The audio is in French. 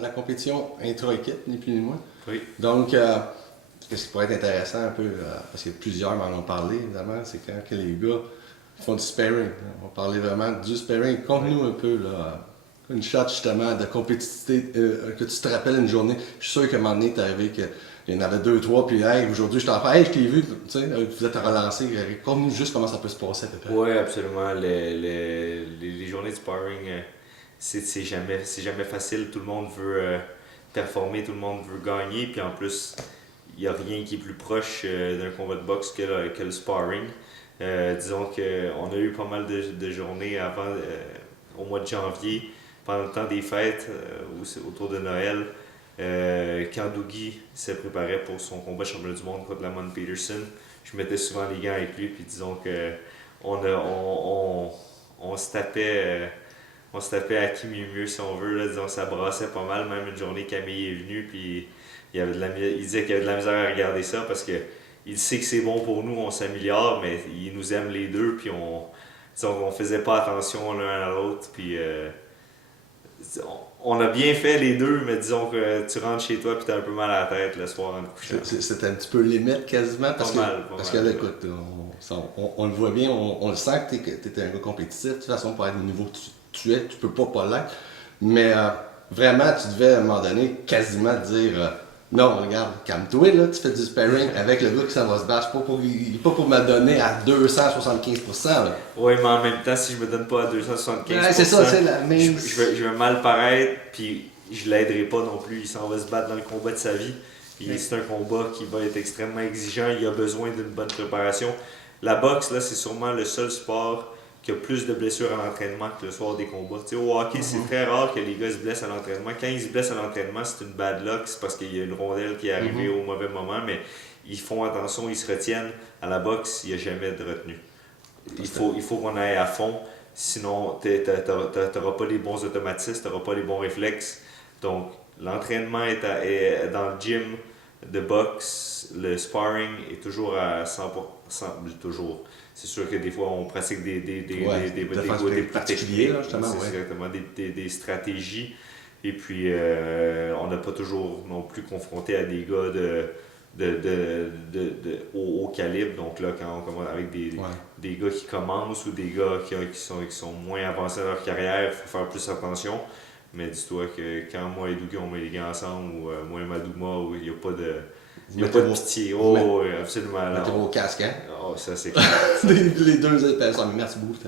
la compétition intra-équipe, ni plus ni moins. Oui. Donc, ce qui pourrait être intéressant un peu, parce que plusieurs m'en ont parlé, évidemment, c'est quand que les gars font du sparring. On va parler vraiment du sparring. Conte-nous un peu, là, une shot justement de compétitivité, que tu te rappelles une journée. Je suis sûr qu'à un moment donné, t'es arrivé qu'il y en avait deux, trois, puis hey, aujourd'hui, je t'en fais, hey, je t'ai vu, tu sais, vous êtes relancé. Conte-nous juste comment ça peut se passer à peu près. Oui, absolument. Les journées de sparring, c'est jamais facile. Tout le monde veut performer, tout le monde veut gagner. Puis en plus, il n'y a rien qui est plus proche d'un combat de boxe que le sparring. Disons qu'on a eu pas mal de journées avant, au mois de janvier, pendant le temps des fêtes, ou autour de Noël, quand Dougie se préparait pour son combat championnat du monde contre Lamont Peterson. Je mettais souvent les gants avec lui, puis disons que on se tapait à qui mieux si on veut, là, disons, ça brassait pas mal. Même une journée, Camille est venu, puis il disait qu'il y avait de la misère à regarder ça parce que il sait que c'est bon pour nous, on s'améliore, mais il nous aime les deux, puis on faisait pas attention l'un à l'autre, puis on a bien fait les deux, mais disons que tu rentres chez toi et tu as un peu mal à la tête le soir en te couchant. C'est un petit peu limite quasiment, parce que là, écoute, on le voit bien, on le sent que tu es un gars compétitif. De toute façon, pour être au niveau que tu es, tu peux pas l'être. Mais vraiment, tu devais à un moment donné quasiment dire non, regarde, calme-toi, là, tu fais du sparring avec le gars qui s'en va se battre. Il n'est pas pour me donner à 275%. Là. Oui, mais en même temps, si je me donne pas à 275%, ouais, c'est ça, c'est la même... je vais mal paraître, puis je l'aiderai pas non plus. Il s'en va se battre dans le combat de sa vie. Puis c'est un combat qui va être extrêmement exigeant. Il a besoin d'une bonne préparation. La boxe, là, c'est sûrement le seul sport qui a plus de blessures à l'entraînement que le soir des combats. Tu sais, au hockey, c'est très rare que les gars se blessent à l'entraînement. Quand ils se blessent à l'entraînement, c'est une bad luck, c'est parce qu'il y a une rondelle qui est arrivée au mauvais moment, mais ils font attention, ils se retiennent. À la boxe, il n'y a jamais de retenue. Il faut qu'on aille à fond, sinon tu n'auras pas les bons automatismes, tu n'auras pas les bons réflexes. Donc, l'entraînement est dans le gym de boxe, le sparring est toujours à 100%, toujours. C'est sûr que des fois, on pratique des particuliers, justement. C'est exactement des stratégies. Et puis, on n'a pas toujours non plus confronté à des gars de haut calibre. Donc là, quand on commence avec des gars qui commencent ou des gars qui sont moins avancés dans leur carrière, il faut faire plus attention. Mais dis-toi que quand moi et Dougie, on met les gants ensemble, ou moi et Madouma, il n'y a pas de... Il n'y a pas de pitié. Oh, absolument. Mettez vos casques, hein? Oh, ça, c'est clair. les deux épaisseurs. Merci beaucoup.